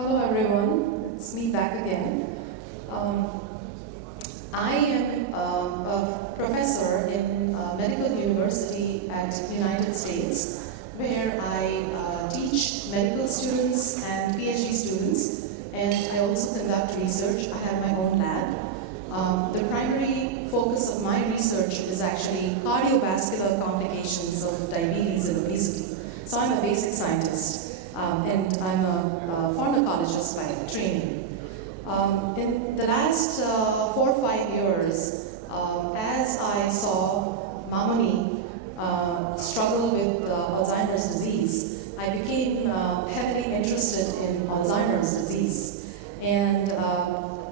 Hello everyone, it's me back again. I am a professor in medical university at United States, where I teach medical students and PhD students, and I also conduct research. I have my own lab. The primary focus of my research is actually cardiovascular complications of diabetes and obesity. So I'm a basic scientist. And I'm a pharmacologist by training. In the last 4 or 5 years, as I saw Mamoni struggle with Alzheimer's disease, I became heavily interested in Alzheimer's disease. And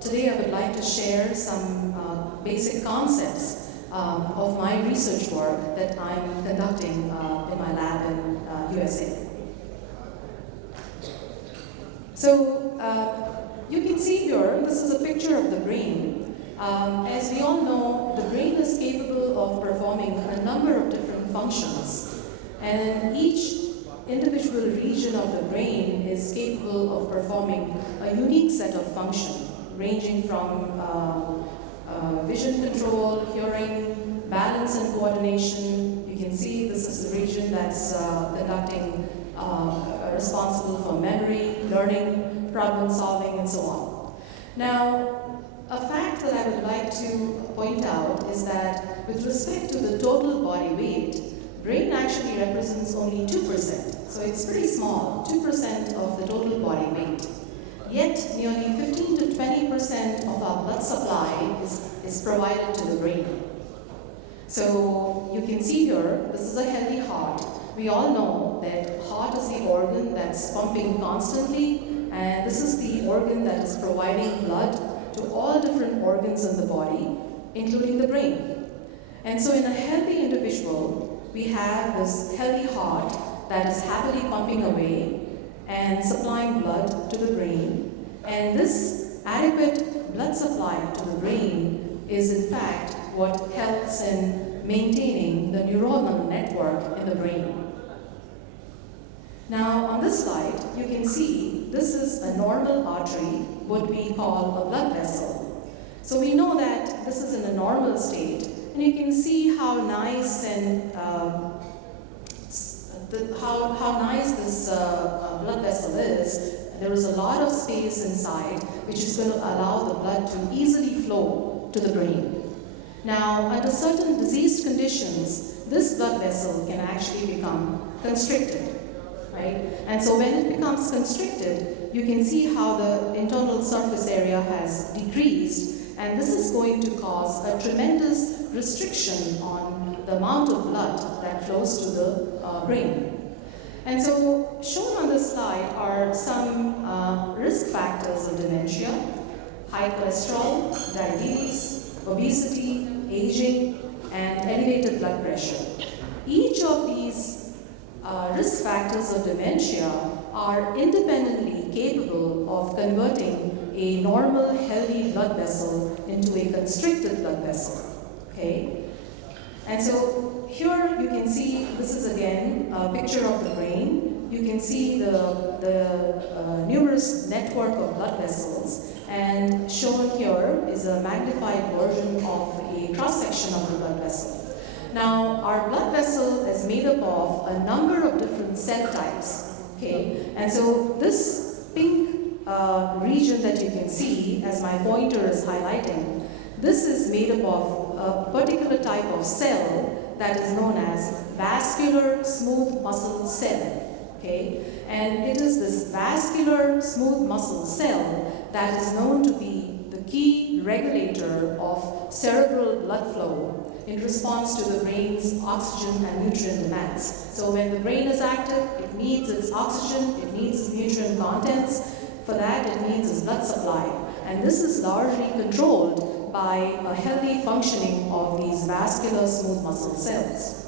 today I would like to share some basic concepts of my research work that I'm conducting in my lab in USA. So you can see here, this is a picture of the brain. As we all know, the brain is capable of performing a number of different functions. And each individual region of the brain is capable of performing a unique set of functions, ranging from vision control, hearing, balance and coordination. You can see this is the region that's responsible for memory, learning, problem solving, and so on. Now, a fact that I would like to point out is that with respect to the total body weight, brain actually represents only 2%. So it's pretty small, 2% of the total body weight. Yet, nearly 15 to 20% of our blood supply is provided to the brain. So you can see here, this is a healthy heart. We all know that heart is the organ that's pumping constantly, and this is the organ that is providing blood to all different organs in the body, including the brain. And so in a healthy individual, we have this healthy heart that is happily pumping away and supplying blood to the brain. And this adequate blood supply to the brain is in fact what helps in maintaining the neuronal network in the brain. Now, on this slide, you can see this is a normal artery, what we call a blood vessel. So we know that this is in a normal state, and you can see how nice and how nice this blood vessel is. There is a lot of space inside, which is going to allow the blood to easily flow to the brain. Now, under certain diseased conditions, this blood vessel can actually become constricted. Right? And so when it becomes constricted, you can see how the internal surface area has decreased, and this is going to cause a tremendous restriction on the amount of blood that flows to the brain. And so shown on this slide are some risk factors of dementia: high cholesterol, diabetes, obesity, aging, and elevated blood pressure. Each of these risk factors of dementia are independently capable of converting a normal, healthy blood vessel into a constricted blood vessel. Okay? And so here you can see, this is again a picture of the brain. You can see the numerous network of blood vessels, and shown here is a magnified version of a cross-section of the blood vessel. Now, our blood vessel is made up of a number of different cell types, okay? And so this pink region that you can see, as my pointer is highlighting, this is made up of a particular type of cell that is known as vascular smooth muscle cell, okay? And it is this vascular smooth muscle cell that is known to be the key regulator of cerebral blood flow in response to the brain's oxygen and nutrient demands. So when the brain is active, it needs its oxygen, it needs its nutrient contents. For that, it needs its blood supply. And this is largely controlled by a healthy functioning of these vascular smooth muscle cells.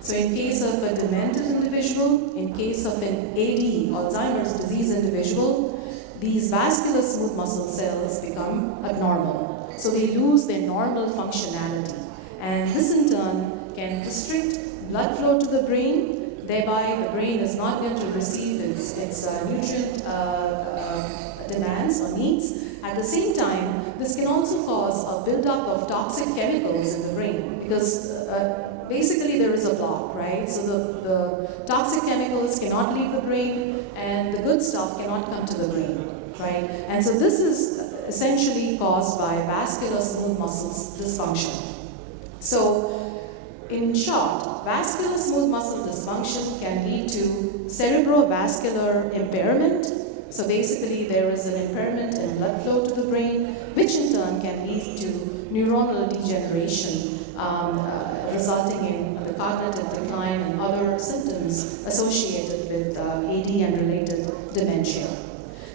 So in case of a demented individual, in case of an AD, Alzheimer's disease individual, these vascular smooth muscle cells become abnormal. So they lose their normal functionality. And this in turn can restrict blood flow to the brain, thereby the brain is not going to receive its nutrient At the same time, this can also cause a buildup of toxic chemicals in the brain because basically there is a block, right? So the toxic chemicals cannot leave the brain and the good stuff cannot come to the brain, right? And so this is essentially caused by vascular smooth muscles dysfunction. So in short, vascular smooth muscle dysfunction can lead to cerebrovascular impairment. So basically there is an impairment in blood flow to the brain, which in turn can lead to neuronal degeneration, resulting in the cognitive decline and other symptoms associated with AD and related dementia.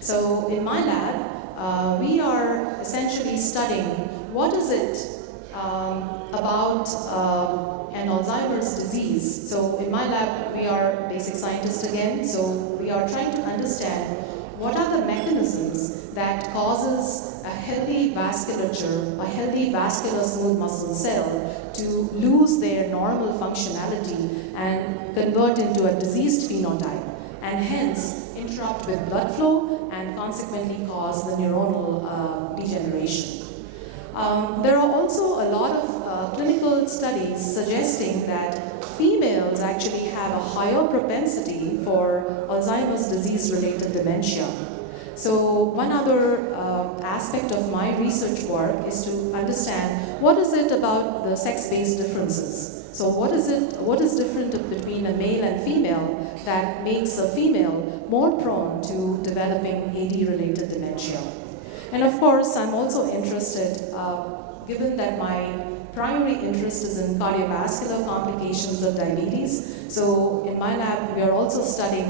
So in my lab, we are essentially studying what is it about an Alzheimer's disease. So in my lab, we are basic scientists again, so we are trying to understand what are the mechanisms that causes a healthy vasculature, a healthy vascular smooth muscle cell to lose their normal functionality and convert into a diseased phenotype, and hence interrupt with blood flow and consequently cause the neuronal degeneration. There are also a lot of clinical studies suggesting that females actually have a higher propensity for Alzheimer's disease-related dementia. So one other aspect of my research work is to understand what is it about the sex-based differences. So what is different between a male and female that makes a female more prone to developing AD-related dementia? And of course, I'm also interested, given that my primary interest is in cardiovascular complications of diabetes. So in my lab, we are also studying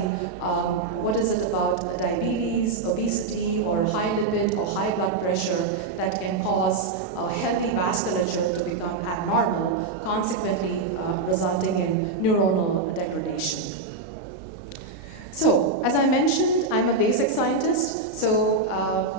what is it about diabetes, obesity, or high lipid or high blood pressure that can cause a healthy vasculature to become abnormal, consequently resulting in neuronal degradation. So, as I mentioned, I'm a basic scientist. So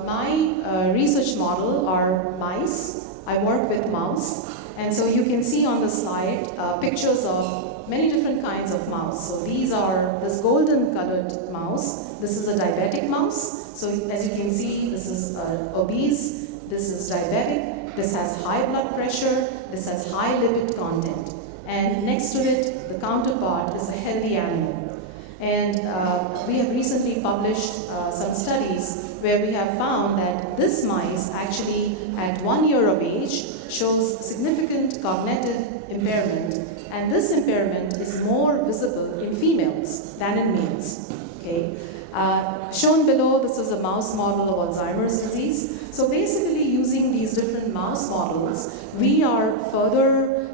my research model are mice. I work with mouse. And so you can see on the slide pictures of many different kinds of mouse. So these are this golden colored mouse. This is a diabetic mouse. So as you can see, this is obese, this is diabetic, this has high blood pressure, this has high lipid content. And next to it, the counterpart is a healthy animal. And we have recently published some studies where we have found that this mice actually at 1 year of age shows significant cognitive impairment, and this impairment is more visible in females than in males. Okay? Shown below, this is a mouse model of Alzheimer's disease. So basically using these different mouse models, we are further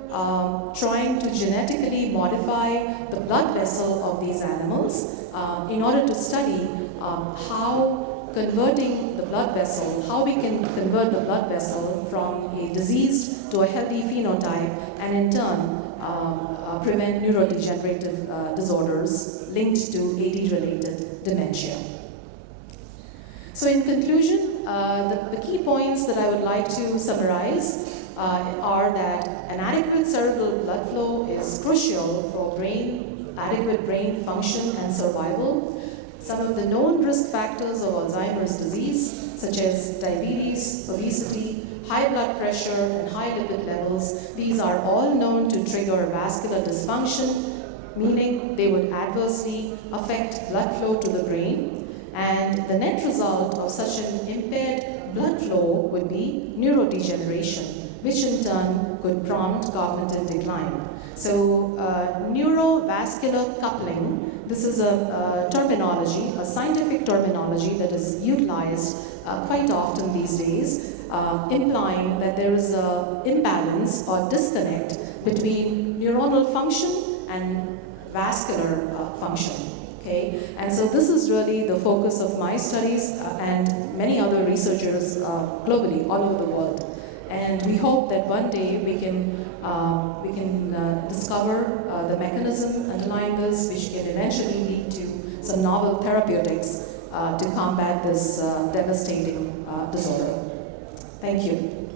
trying to genetically modify the blood vessel of these animals in order to study how converting the blood vessel, how we can convert the blood vessel from a diseased to a healthy phenotype, and in turn prevent neurodegenerative disorders linked to AD-related dementia. So in conclusion, the key points that I would like to summarize are that an adequate cerebral blood flow is crucial for adequate brain function and survival. Some of the known risk factors of Alzheimer's disease, such as diabetes, obesity, high blood pressure, and high lipid levels, these are all known to trigger vascular dysfunction, meaning they would adversely affect blood flow to the brain. And the net result of such an impaired blood flow would be neurodegeneration, which in turn could prompt cognitive decline. So neurovascular coupling, this is a terminology, a scientific terminology that is utilized quite often these days, implying that there is an imbalance or disconnect between neuronal function and vascular function. Okay? And so this is really the focus of my studies and many other researchers globally, all over the world. And we hope that one day we can discover the mechanism underlying this, which can eventually lead to some novel therapeutics to combat this devastating disorder. Thank you.